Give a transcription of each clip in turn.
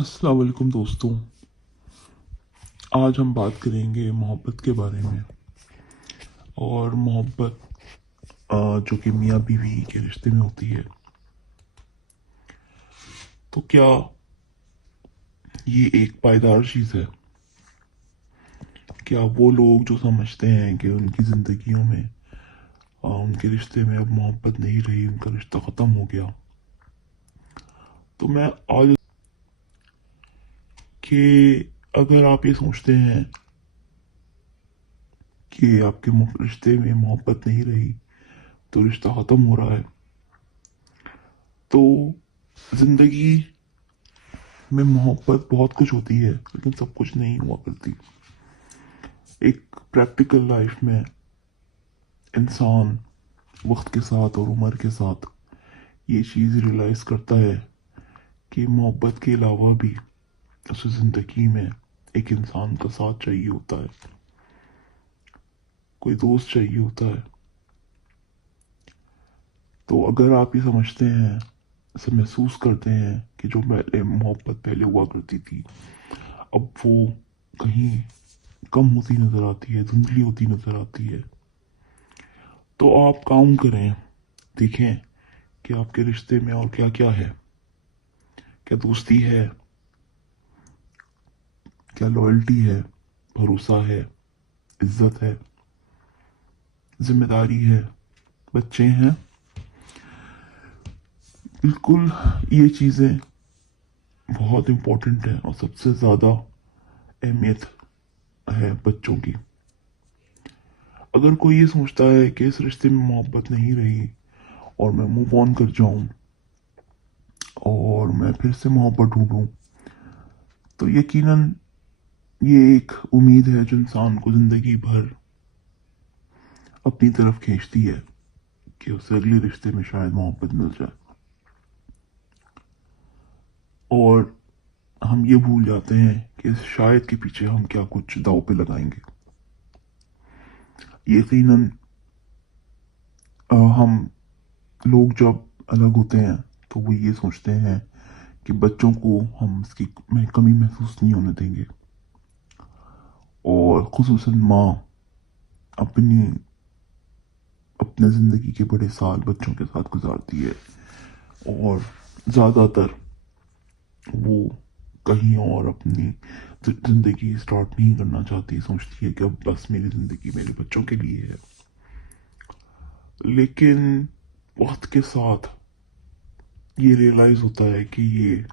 अस्सलाम वालेकुम दोस्तों। आज हम बात करेंगे मोहब्बत के बारे में। और मोहब्बत जो कि मियाँ बीवी के रिश्ते में होती है, तो क्या ये एक पायदार चीज़ है? क्या वो लोग जो समझते हैं कि उनकी ज़िंदगियों में उनके रिश्ते में अब मोहब्बत नहीं रही, उनका रिश्ता ख़त्म हो गया, तो मैं आज कि अगर आप ये सोचते हैं कि आपके रिश्ते में मोहब्बत नहीं रही, तो रिश्ता ख़त्म हो रहा है, तो ज़िंदगी में मोहब्बत बहुत कुछ होती है, लेकिन सब कुछ नहीं हुआ करती। एक प्रैक्टिकल लाइफ में इंसान वक्त के साथ और उम्र के साथ ये चीज़ रियलाइज़ करता है कि मोहब्बत के अलावा भी उसे ज़िंदगी में एक इंसान का साथ चाहिए होता है, कोई दोस्त चाहिए होता है। तो अगर आप ये समझते हैं, इसे महसूस करते हैं कि जो पहले मोहब्बत पहले हुआ करती थी, अब वो कहीं कम होती नज़र आती है, धुंधली होती नज़र आती है, तो आप काम करें, देखें कि आपके रिश्ते में और क्या क्या है। क्या दोस्ती है, क्या लॉयल्टी है, भरोसा है, इज्जत है, जिम्मेदारी है, बच्चे हैं। बिल्कुल, ये चीज़ें बहुत इम्पोर्टेंट हैं और सबसे ज़्यादा अहमियत है बच्चों की। अगर कोई ये सोचता है कि इस रिश्ते में मोहब्बत नहीं रही और मैं मूव ऑन कर जाऊं और मैं फिर से मोहब्बत ढूंढूं, तो यकीनन ये एक उम्मीद है जो इंसान को ज़िंदगी भर अपनी तरफ खींचती है कि उसे अगले रिश्ते में शायद मोहब्बत मिल जाए। और हम ये भूल जाते हैं कि इस शायद के पीछे हम क्या कुछ दांव पे लगाएंगे। यकीनन हम लोग जब अलग होते हैं तो वो ये सोचते हैं कि बच्चों को हम इसकी में कमी महसूस नहीं होने देंगे, और खुसूसन माँ अपनी अपने ज़िंदगी के बड़े साल बच्चों के साथ गुजारती है, और ज़्यादातर वो कहीं और अपनी ज़िंदगी स्टार्ट नहीं करना चाहती, सोचती है कि अब बस मेरी ज़िंदगी मेरे बच्चों के लिए है। लेकिन वक्त के साथ ये रियलाइज़ होता है कि ये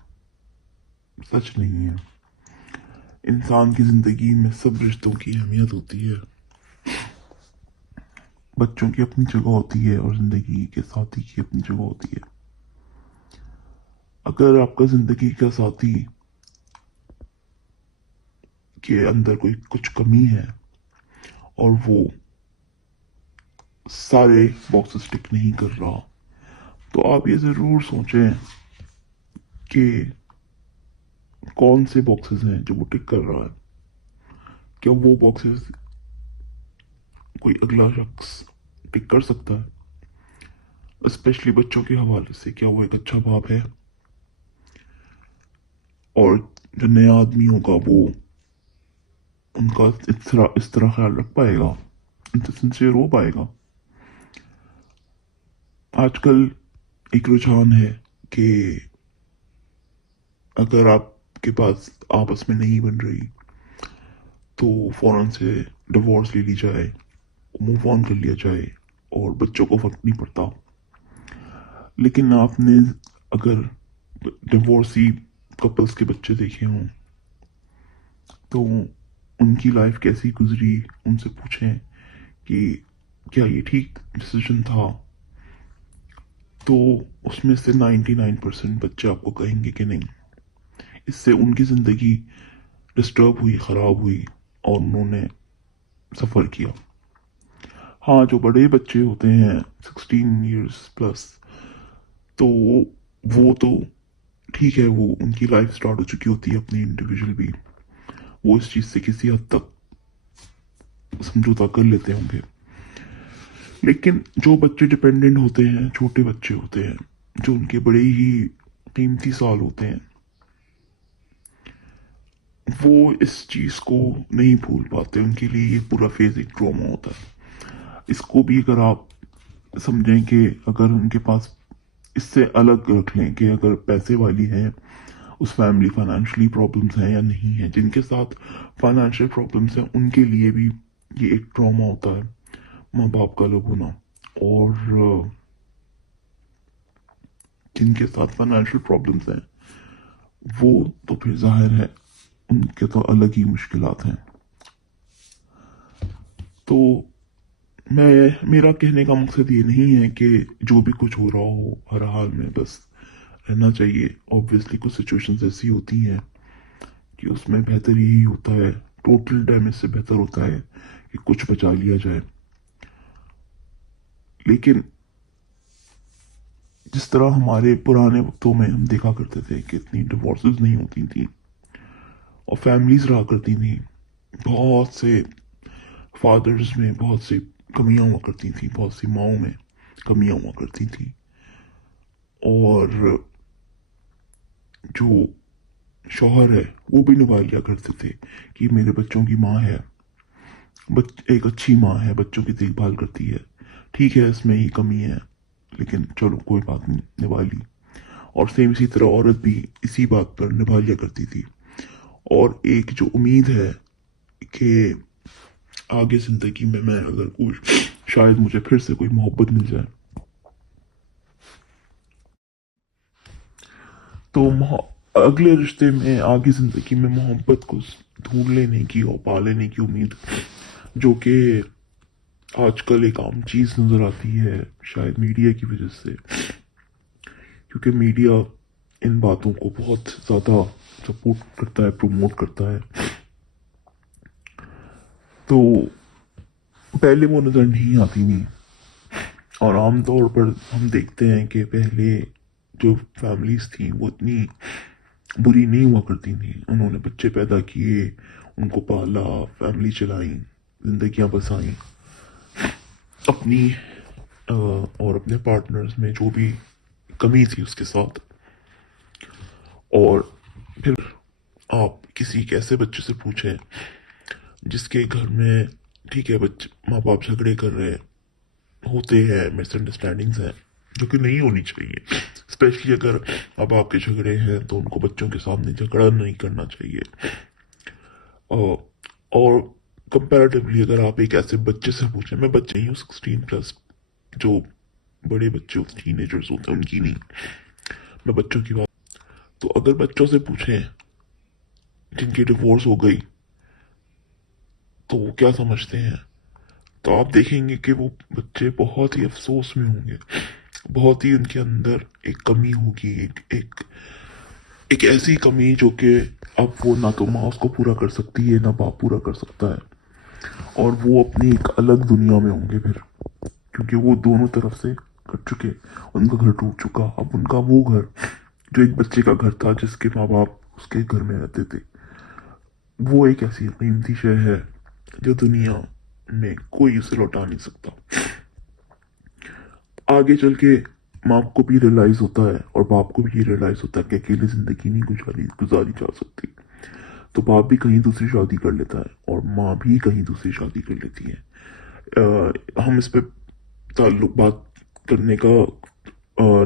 सच नहीं है। इंसान की ज़िंदगी में सब रिश्तों की अहमियत होती है, बच्चों की अपनी जगह होती है और ज़िंदगी के साथी की अपनी जगह होती है। अगर आपका ज़िंदगी का साथी के अंदर कोई कुछ कमी है और वो सारे बॉक्सेस टिक नहीं कर रहा, तो आप ये ज़रूर सोचें कि कौन से बॉक्सेस हैं जो वो टिक कर रहा है। क्या वो बॉक्सेस कोई अगला शख्स टिक कर सकता है? स्पेशली बच्चों के हवाले से, क्या वो एक अच्छा बाप है? और जो नया आदमी होगा वो उनका इस तरह ख्याल रख पाएगा, उनसे सिंसियर हो पाएगा? आजकल एक रुझान है कि अगर आपके पास आपस में नहीं बन रही तो फौरन से डिवोर्स ले ली जाए, मूव ऑन कर लिया जाए, और बच्चों को फर्क नहीं पड़ता। लेकिन आपने अगर डिवोर्सी कपल्स के बच्चे देखे हों तो उनकी लाइफ कैसी गुजरी, उनसे पूछें कि क्या ये ठीक डिसीजन था, तो उसमें से 99% बच्चे आपको कहेंगे कि नहीं, इससे उनकी ज़िंदगी डिस्टर्ब हुई, ख़राब हुई और उन्होंने सफ़र किया। हाँ, जो बड़े बच्चे होते हैं 16 years प्लस, तो वो तो ठीक है, वो उनकी लाइफ स्टार्ट हो चुकी होती है अपनी इंडिविजुअल भी, वो इस चीज़ से किसी हद तक समझौता कर लेते होंगे। लेकिन जो बच्चे डिपेंडेंट होते हैं, छोटे बच्चे होते हैं, जो उनके बड़े ही कीमती साल होते हैं, वो इस चीज़ को नहीं भूल पाते, उनके लिए ये पूरा फेज एक ट्रॉमा होता है। इसको भी अगर आप समझें कि अगर उनके पास इससे अलग रख लें कि अगर पैसे वाली है उस फैमिली फाइनेंशियली प्रॉब्लम्स हैं या नहीं है, जिनके साथ फाइनेंशियल प्रॉब्लम्स हैं उनके लिए भी ये एक ट्रॉमा होता है माँ बाप का अलग होना। और जिनके साथ फाइनेंशियल प्रॉब्लम्स हैं वो तो फिर जाहिर है उनके तो अलग ही मुश्किलात हैं। तो मेरा कहने का मकसद ये नहीं है कि जो भी कुछ हो रहा हो हर हाल में बस रहना चाहिए। ऑब्वियसली कुछ सिचुएशंस ऐसी होती हैं कि उसमें बेहतर यही होता है, टोटल डैमेज से बेहतर होता है कि कुछ बचा लिया जाए। लेकिन जिस तरह हमारे पुराने वक्तों में हम देखा करते थे कि इतनी डिवोर्सेस नहीं होती थी और फैमिलीज रहा करती थी, बहुत से फादर्स में बहुत सी कमियां हुआ करती थी, बहुत सी माओं में कमियां हुआ करती थी। और जो शौहर है वो भी निभा लिया करते थे कि मेरे बच्चों की माँ है, एक अच्छी माँ है, बच्चों की देखभाल करती है, ठीक है इसमें ये कमी है लेकिन चलो कोई बात नहीं, निभा ली। और सेम इसी तरह औरत भी इसी बात पर निभा लिया करती थी। और एक जो उम्मीद है कि आगे जिंदगी में मैं अगर कुछ शायद मुझे फिर से कोई मोहब्बत मिल जाए तो अगले रिश्ते में आगे जिंदगी में मोहब्बत को ढूंढ लेने की और पा लेने की उम्मीद, जो कि आजकल एक आम चीज नजर आती है शायद मीडिया की वजह से, क्योंकि मीडिया इन बातों को बहुत ज्यादा सपोर्ट करता है, प्रमोट करता है। तो पहले वो नजर नहीं आती थी। और आमतौर पर हम देखते हैं कि पहले जो फैमिलीज थी वो इतनी बुरी नहीं हुआ करती थी। उन्होंने बच्चे पैदा किए, उनको पाला, फैमिली चलाई, जिंदगियां बसाई अपनी और अपने पार्टनर्स में जो भी कमी थी उसके साथ। और फिर आप किसी एक ऐसे बच्चे से पूछें जिसके घर में ठीक है बच्चे माँ बाप झगड़े कर रहे हैं, होते हैं, मिसअंडरस्टैंडिंग्स हैं जो कि नहीं होनी चाहिए। स्पेशली अगर माँ बाप के झगड़े हैं तो उनको बच्चों के सामने झगड़ा नहीं करना चाहिए। और कंपैरेटिवली अगर आप एक ऐसे बच्चे से पूछें, मैं बच्चे ही हूँ 16+, जो बड़े बच्चे होते टीनेजर्स होते हैं उनकी नहीं, मैं बच्चों की बात। तो अगर बच्चों से पूछें जिनकी डिवोर्स हो गई तो वो क्या समझते हैं, तो आप देखेंगे कि वो बच्चे बहुत ही अफसोस में होंगे, बहुत ही उनके अंदर एक कमी होगी, एक ऐसी कमी जो कि अब वो ना तो माँ उसको पूरा कर सकती है ना बाप पूरा कर सकता है। और वो अपनी एक अलग दुनिया में होंगे फिर, क्योंकि वो दोनों तरफ से कट चुके, उनका घर टूट चुका। अब उनका वो घर जो एक बच्चे का घर था जिसके माँ बाप उसके घर में रहते थे, वो एक ऐसी कीमती शय है जो दुनिया में कोई उसे लौटा नहीं सकता। आगे चल के माँ को भी रियलाइज होता है और बाप को भी ये रियलाइज होता है कि अकेले जिंदगी नहीं गुजारी जा सकती। तो बाप भी कहीं दूसरी शादी कर लेता है और माँ भी कहीं दूसरी शादी कर लेती है। हम इस पे ताल्लुक बात करने का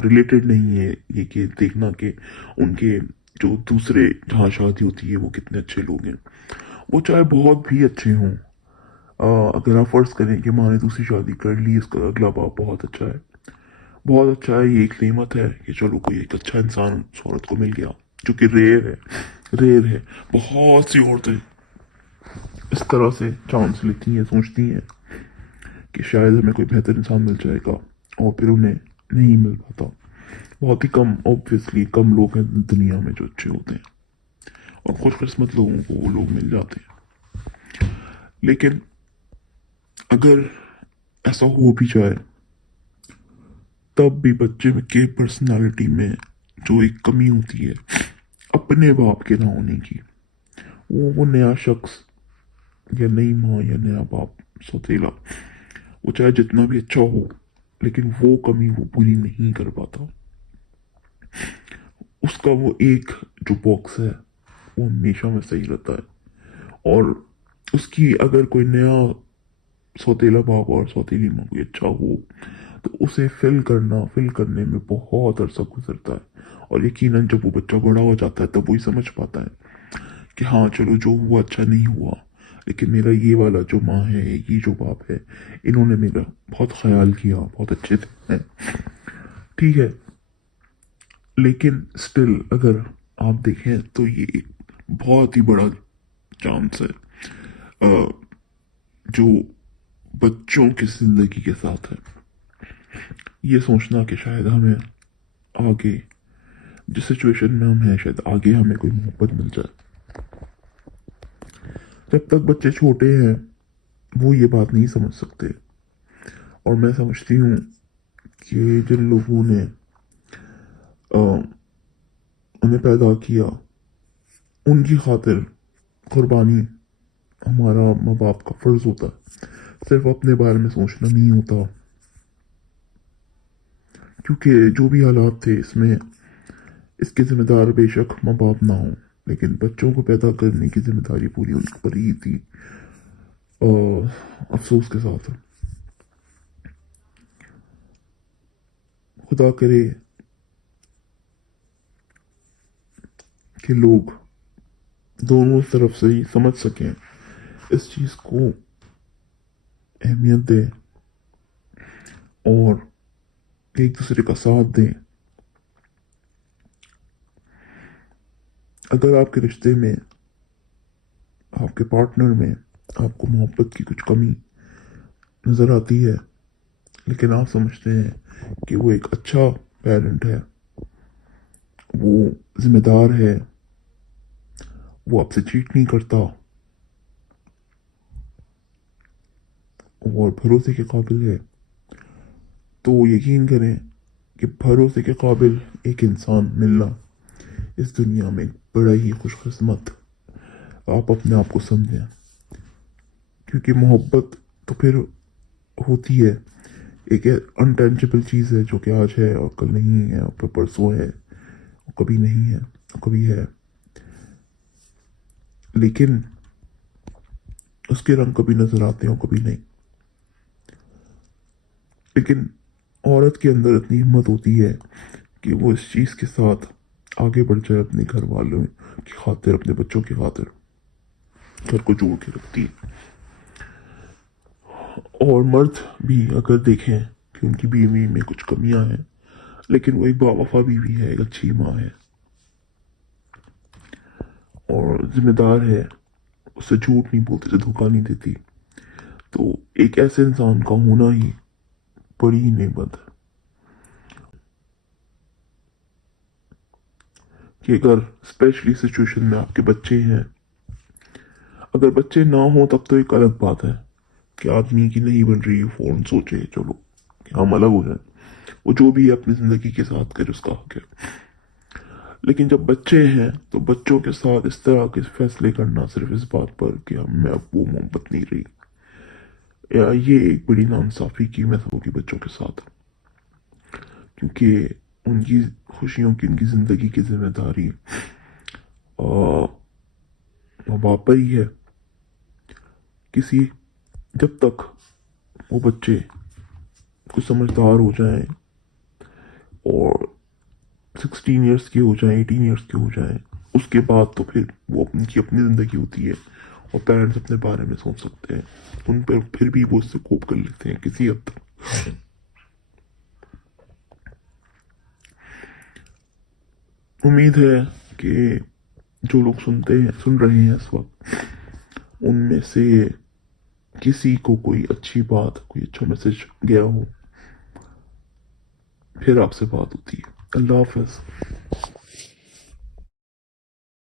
रिलेटेड नहीं है ये कि देखना कि उनके जो दूसरे जहाँ शादी होती है वो कितने अच्छे लोग हैं, वो चाहे बहुत भी अच्छे हों। अगर आप फर्ज करें कि माँ ने दूसरी शादी कर ली, इसका अगला बाप बहुत अच्छा है, बहुत अच्छा है, ये एक नेमत है कि चलो कोई एक अच्छा इंसान उस औरत को मिल गया, जो कि रेयर है, रेयर है। बहुत सी औरतें इस तरह से चांस लेती हैं, सोचती हैं कि शायद हमें कोई बेहतर इंसान मिल जाएगा और फिर उन्हें नहीं मिल पाता। बहुत ही कम, ऑब्वियसली कम लोग हैं दुनिया में जो अच्छे होते हैं और खुशकिस्मत लोगों को वो लोग मिल जाते हैं। लेकिन अगर ऐसा हो भी जाए तब भी बच्चे के पर्सनालिटी में जो एक कमी होती है अपने बाप के ना होने की, वो नया शख्स या नई माँ या नया बाप सौतेला वो चाहे जितना भी अच्छा हो लेकिन वो कमी वो पूरी नहीं कर पाता। उसका वो एक जो बॉक्स है वो हमेशा में सही रहता है। और उसकी अगर कोई नया सौतेला बाप और सौतेली माँ कोई अच्छा हो तो उसे फिल करने में बहुत अरसा गुजरता है, और यकीनन जब वो बच्चा बड़ा हो जाता है तब वही समझ पाता है कि हाँ चलो जो हुआ अच्छा नहीं हुआ, लेकिन मेरा ये वाला जो माँ है, ये जो बाप है, इन्होंने मेरा बहुत ख्याल किया, बहुत अच्छे थे। ठीक है, लेकिन स्टिल अगर आप देखें तो ये एक बहुत ही बड़ा चांस है जो बच्चों की जिंदगी के साथ है। ये सोचना कि शायद हमें आगे जिस सिचुएशन में हम हैं शायद आगे हमें कोई मोहब्बत मिल जाए। जब तक बच्चे छोटे हैं वो ये बात नहीं समझ सकते, और मैं समझती हूँ कि जिन लोगों ने उन्हें पैदा किया उनकी खातिर कुर्बानी हमारा माँ बाप का फर्ज होता है। सिर्फ अपने बारे में सोचना नहीं होता, क्योंकि जो भी हालात थे इसमें इसके जिम्मेदार बेशक माँ बाप ना हो, लेकिन बच्चों को पैदा करने की जिम्मेदारी पूरी उनके ऊपर ही थी। अफसोस के साथ खुदा करे कि लोग दोनों तरफ से ही समझ सकें, इस चीज़ को अहमियत दें और एक दूसरे का साथ दें। अगर आपके रिश्ते में, आपके पार्टनर में आपको मोहब्बत की कुछ कमी नज़र आती है, लेकिन आप समझते हैं कि वो एक अच्छा पेरेंट है, वो जिम्मेदार है, वो आपसे चीट नहीं करता और भरोसे के काबिल है, तो यकीन करें कि भरोसे के काबिल एक इंसान मिलना इस दुनिया में बड़ा ही खुशकिस्मत आप अपने आप को समझें। क्योंकि मोहब्बत तो फिर होती है, एक अनटेंजेबल चीज़ है जो कि आज है और कल नहीं है, और फिर परसों है और कभी नहीं है और कभी है, लेकिन उसके रंग कभी नजर आते हैं और कभी नहीं। लेकिन औरत के अंदर इतनी हिम्मत होती है कि वो इस चीज़ के साथ आगे बढ़ जाए, अपने घर वालों की खातिर, अपने बच्चों की खातिर घर को जोड़ के रखती है। और मर्द भी अगर देखें कि उनकी बीवी में कुछ कमियां हैं, लेकिन वो एक बावफा बीवी है, एक अच्छी माँ है और जिम्मेदार है, उससे झूठ नहीं बोलती, उसे धोखा नहीं देती, तो एक ऐसे इंसान का होना ही बड़ी ही नेमत है। कि अगर स्पेशली सिचुएशन में आपके बच्चे हैं, अगर बच्चे ना हो तब तो एक अलग बात है कि आदमी की नहीं बन रही फोन सोचे चलो कि हम अलग हो जाए, वो जो भी अपनी जिंदगी के साथ करे उसका हक है। लेकिन जब बच्चे हैं तो बच्चों के साथ इस तरह के फैसले करना सिर्फ इस बात पर कि हमें अब वो मोहब्बत नहीं रही, या ये एक बड़ी नाइंसाफी की मेहनत होगी बच्चों के साथ, क्योंकि उनकी खुशियों की, उनकी जिंदगी की जिम्मेदारी माँ बाप पर ही है। किसी जब तक वो बच्चे कुछ समझदार हो जाएं और 16 ईयर्स के हो जाएं, 18 ईयर्स के हो जाएं, उसके बाद तो फिर वो उनकी अपनी ज़िंदगी होती है और पेरेंट्स अपने बारे में सोच सकते हैं, उन पर फिर भी वो उससे कोप कर लेते हैं किसी हद तक। उम्मीद है कि जो लोग सुन रहे हैं इस वक्त, उनमें से किसी को कोई अच्छी बात, कोई अच्छा मैसेज गया हो। फिर आपसे बात होती है। अल्लाह हाफ़िज़।